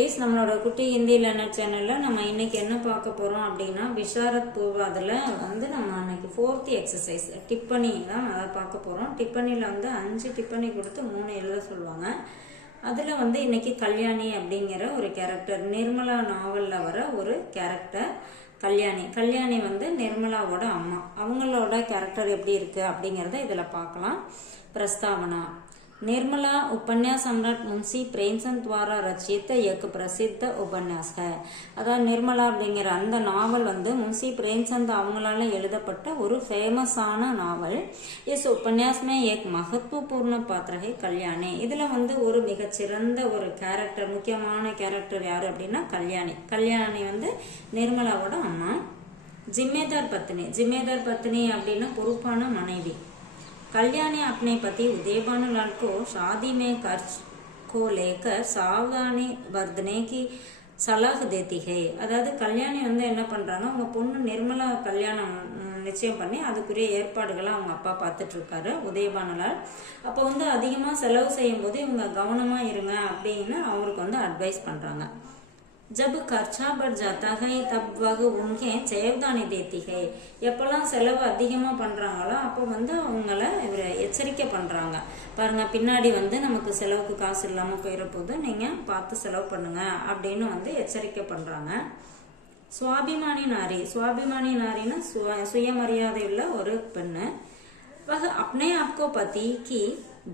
குட்டீஸ், நம்மளோட குட்டி ஹிந்தி லேர்னர் சேனலில் நம்ம இன்னைக்கு என்ன பார்க்க போகிறோம் அப்படின்னா விஷாரத் பூர்வ். அதில் நம்ம அன்னைக்கு 4th எக்ஸசைஸ் டிப்பனி தான் அதை பார்க்க போகிறோம். டிப்பனியில் 5 டிப்பனி கொடுத்து 3 எழுத சொல்லுவாங்க. அதில் இன்னைக்கு கல்யாணி அப்படிங்கிற ஒரு கேரக்டர், நிர்மலா நாவலில் வர ஒரு கேரக்டர் கல்யாணி. கல்யாணி நிர்மலாவோட அம்மா. அவங்களோட கேரக்டர் எப்படி இருக்குது அப்படிங்கிறத இதில் பார்க்கலாம். பிரஸ்தாவனா. निर्मला उपन्यास सम्राट मुंशी प्रेमचंद द्वारा रचित एक प्रसिद्ध उपन्यास है. अதாவது நிர்மலா அப்படிங்கிற அந்த நாவல் முன்சி பிரேம்சந்த் அவங்களால எழுதப்பட்ட ஒரு ஃபேமஸான நாவல். இஸ் உபன்யாஸ் में एक महत्वपूर्ण पात्र है कल्याणी. இதுல ஒரு மிகச்சிறந்த ஒரு கேரக்டர், முக்கியமான கேரக்டர் யாரு அப்படின்னா கல்யாணி. கல்யாணி நிர்மலாவோட அம்மா. ஜிம்மேதார் பத்னி. ஜிம்மேதார் பத்னி அப்படின்னா பொறுப்பான மனைவி. कल्याणी अपने पति उदयभानुलाल को शादी में खर्च को लेकर सावधानी बरतने की सलाह देती है. அதாவது கல்யாணி என்ன பண்றாங்க, அவங்க பொண்ணு நிர்மலா கல்யாணம் நிச்சயம் பண்ணி அதுக்குரிய ஏற்பாடுகளை அவங்க அப்பா பார்த்துட்டு இருக்காரு உதயபானுலால். அப்போ அதிகமா செலவு செய்யும் போது இவங்க கவனமா இருங்க அப்படின்னு அவருக்கு அட்வைஸ் பண்றாங்க. जब खर्चा बढ़ जाता है तब वह उन्हें सावधानी देती है. எப்பெல்லாம் செலவு அதிகமாக பண்ணுறாங்களோ அப்போ அவங்கள இவர் எச்சரிக்கை பண்ணுறாங்க. பாருங்க, பின்னாடி நமக்கு செலவுக்கு காசு இல்லாமல் போயிட போது நீங்கள் பார்த்து செலவு பண்ணுங்க அப்படின்னு எச்சரிக்கை பண்ணுறாங்க. சுவாபிமானி நாரி. சுவாபிமானி நாரின்னா சுயமரியாதை உள்ள ஒரு பெண்ணு. वह अपने आप को पति की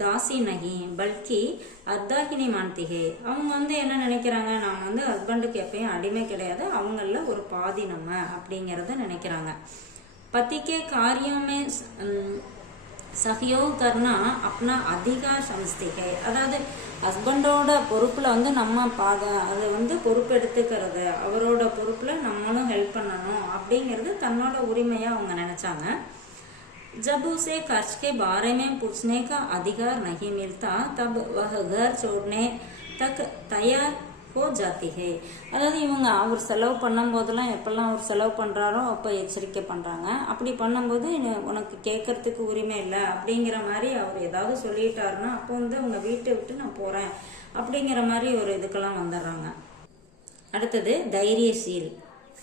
தாசி நகி பல்கி அர்த்தாகினி மான்திகே. அவங்க என்ன நினைக்கிறாங்க, நாம ஹஸ்பண்டுக்கு எப்பயும் அடிமை கிடையாது, அவங்கள ஒரு பாதி நம்ம அப்படிங்கிறத நினைக்கிறாங்க. பத்திக்கே காரியமே சஹயோக் கர்னா அப்னா அதிகார் சமஸ்திகை. அதாவது ஹஸ்பண்டோட பொறுப்புல நம்ம அது பொறுப்பெடுத்துக்கிறது, அவரோட பொறுப்புல நம்மளும் ஹெல்ப் பண்ணணும் அப்படிங்கிறது தன்னோட உரிமையா அவங்க நினைச்சாங்க. जब उसे खर्च के बारे में पूछने का अधिकार नहीं मिलता तब वह घर छोड़ने तक तैयार हो जाती है. அதாவது இவங்க அவர் செலவு பண்ணும் போதெல்லாம் எப்பெல்லாம் அவர் செலவு பண்றாரோ அப்போ எச்சரிக்கை பண்றாங்க. அப்படி பண்ணும்போது உனக்கு கேட்கறதுக்கு உரிமை இல்லை அப்படிங்கிற மாதிரி அவர் ஏதாவது சொல்லிட்டாருன்னா அப்போ உங்க வீட்டை விட்டு நான் போறேன் அப்படிங்கிற மாதிரி ஒரு இதுக்கெல்லாம் வந்துடுறாங்க. அடுத்தது தைரியசீல்.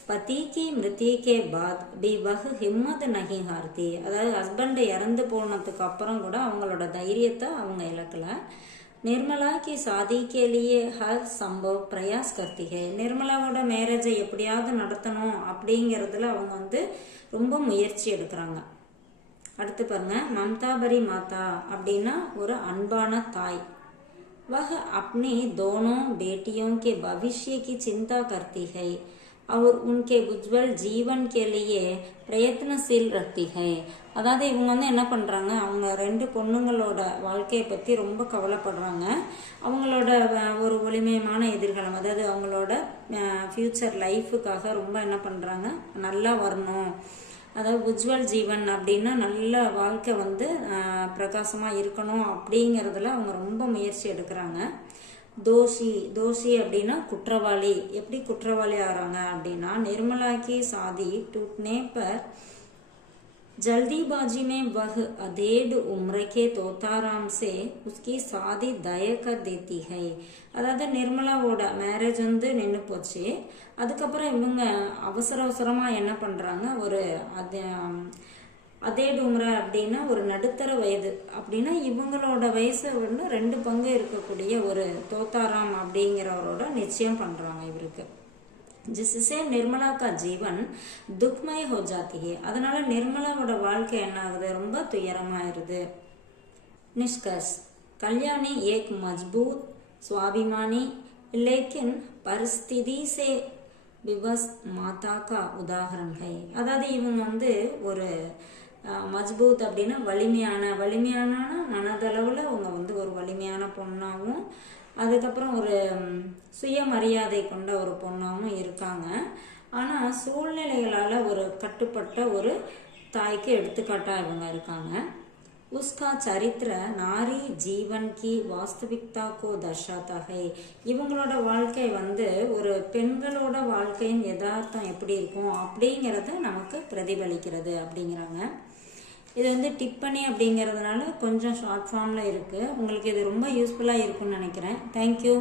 पति की मृत्यु के बाद भी वह हिम्मत नहीं हारती. அதாவது ஹஸ்பண்ட் இறந்து போனதுக்கு அப்புறம் கூட அவங்களோட தைரியத்தை அவங்க இழக்கல. நிர்மலா की शादी के लिए हर संभव प्रयास करती है. நிர்மலாவோட மேரேஜை எப்படியாவது நடத்தணும் அப்படிங்கிறதுல அவங்க ரொம்ப முயற்சி எடுக்கிறாங்க. அடுத்து பாருங்க, மம்தாபரி மாதா அப்படின்னா ஒரு அன்பான தாய். वह अपनी दोनों बेटियों के भविष्य की चिंता करती है और उनके उज्जवल जीवन के लिए प्रयत्नशील रहती है. அதாவது இவங்க என்ன பண்றாங்க, அவங்க 2 பொண்ணுங்களோட வாழ்க்கையை பத்தி ரொம்ப கவலைப்படுறாங்க. அவங்களோட ஒரு ஒளிமயமான எதிர்காலம், அதாவது அவங்களோட ஃபியூச்சர் லைஃபுக்காக ரொம்ப என்ன பண்றாங்க, நல்லா வரணும். அதாவது உஜ்வல் ஜீவன் அப்படின்னா நல்ல வாழ்க்கை பிரகாசமா இருக்கணும் அப்படிங்கிறதுல அவங்க ரொம்ப முயற்சி எடுக்கிறாங்க. தோஷி. தோஷி அப்படின்னா குற்றவாளி. எப்படி குற்றவாளி ஆகிறாங்க அப்படின்னா, நிர்மலா की शादी टूटने पर जल्दीबाजी में वह अधेड़ उम्र के तोताराम से उसकी शादी तय कर देती है. அதாவது நிர்மலாவோட மேரேஜ் நின்று போச்சு. அதுக்கப்புறம் இவங்க அவசர அவசரமா என்ன பண்றாங்க, ஒரு அதே உம்ரை அப்படின்னா ஒரு நடுத்தர வயது அப்படின்னா இவங்களோட வயசு 2 பங்கு இருக்கக்கூடிய ஒரு தோத்தாராம் அப்படிங்கிறவரோட நிச்சயம் பண்றாங்க இவருக்கு. जिससे निर्मला का जीवन दुखमय हो जाती है. அதனால நிர்மலாவோட வாழ்க்கை என்ன ஆகுது, ரொம்ப துயரமாயிருது. निष्कर्ष. कल्याणी एक मजबूत स्वाभिमानी लेकिन परिस्थिति से विवश माता का उदाहरण है. அதாவது இவங்க ஒரு மஜ்பூத் அப்படின்னா வலிமையான மனதளவில் அவங்க ஒரு வலிமையான பொண்ணாகவும் அதுக்கப்புறம் ஒரு சுயமரியாதை கொண்ட ஒரு பொண்ணாகவும் இருக்காங்க. ஆனால் சூழ்நிலைகளால் ஒரு கட்டுப்பட்ட ஒரு தாய்க்கு எடுத்துக்காட்டாக இவங்க இருக்காங்க. उसका चरित्र नारी जीवन की वास्तविकता को दर्शाता है. இவங்களோட வாழ்க்கை ஒரு பெண்களோட வாழ்க்கையின் யதார்த்தம் எப்படி இருக்கும் அப்படிங்கிறத நமக்கு பிரதிபலிக்கிறது அப்படிங்கிறாங்க. இது டிப்பனி அப்படிங்கிறதுனால கொஞ்சம் ஷார்ட் ஃபார்மில் இருக்குது. உங்களுக்கு இது ரொம்ப யூஸ்ஃபுல்லாக இருக்கும்னு நினைக்கிறேன். தேங்க்யூ.